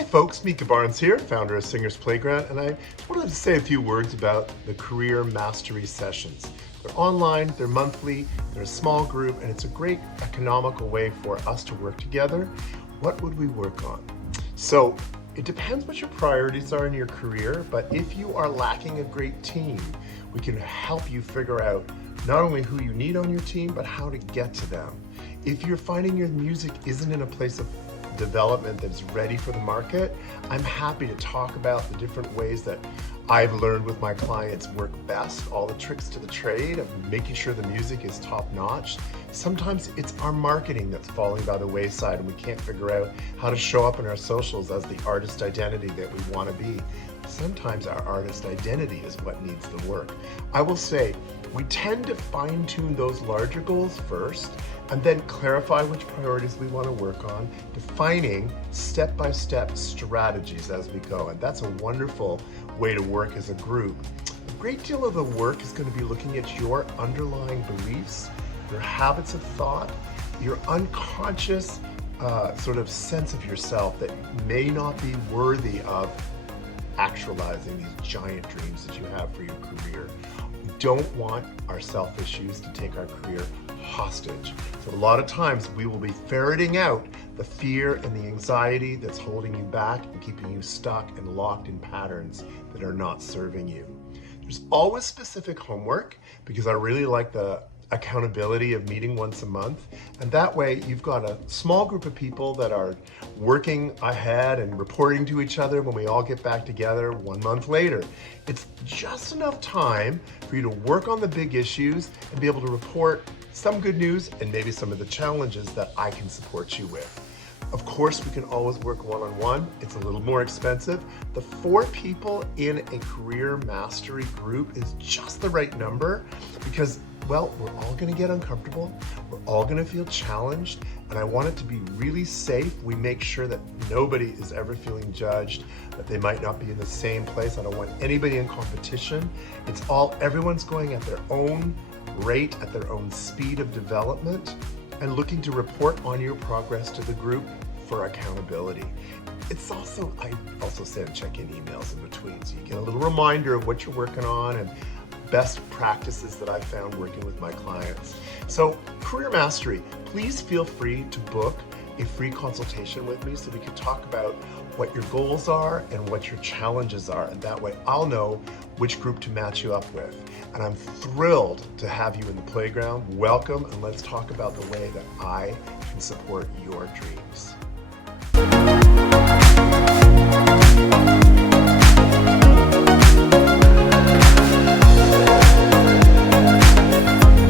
Hey folks, Micah Barnes here, founder of Singers Playground, and I wanted to say a few words about the Career Mastery Sessions. They're online, they're monthly, they're a small group, and it's a great economical way for us to work together. What would we work on? So it depends what your priorities are in your career, but if you are lacking a great team, we can help you figure out not only who you need on your team, but how to get to them. If you're finding your music isn't in a place of development that's ready for the market, I'm happy to talk about the different ways that I've learned with my clients work best, all the tricks to the trade of making sure the music is top notch. Sometimes it's our marketing that's falling by the wayside and we can't figure out how to show up in our socials as the artist identity that we want to be. Sometimes our artist identity is what needs the work. I will say, we tend to fine tune those larger goals first and then clarify which priorities we want to work on, defining step-by-step strategies as we go. And that's a wonderful way to work as a group. A great deal of the work is going to be looking at your underlying beliefs, your habits of thought, your unconscious sort of sense of yourself that may not be worthy of actualizing these giant dreams that you have for your career. We don't want our self-issues to take our career hostage. So a lot of times we will be ferreting out the fear and the anxiety that's holding you back and keeping you stuck and locked in patterns that are not serving you. There's always specific homework because I really like the accountability of meeting once a month, and that way you've got a small group of people that are working ahead and reporting to each other when we all get back together 1 month later. It's just enough time for you to work on the big issues and be able to report some good news and maybe some of the challenges that I can support you with. Of course, we can always work one-on-one. It's a little more expensive. The 4 people in a career mastery group is just the right number because, well, we're all gonna get uncomfortable. We're all gonna feel challenged, and I want it to be really safe. We make sure that nobody is ever feeling judged, that they might not be in the same place. I don't want anybody in competition. Everyone's going at their own rate, at their own speed of development, and looking to report on your progress to the group for accountability. I also send check-in emails in between, so you get a little reminder of what you're working on and best practices that I've found working with my clients. So Career Mastery, please feel free to book a free consultation with me so we can talk about what your goals are and what your challenges are. And that way I'll know which group to match you up with. And I'm thrilled to have you in the playground. Welcome, and let's talk about the way that I can support your dreams.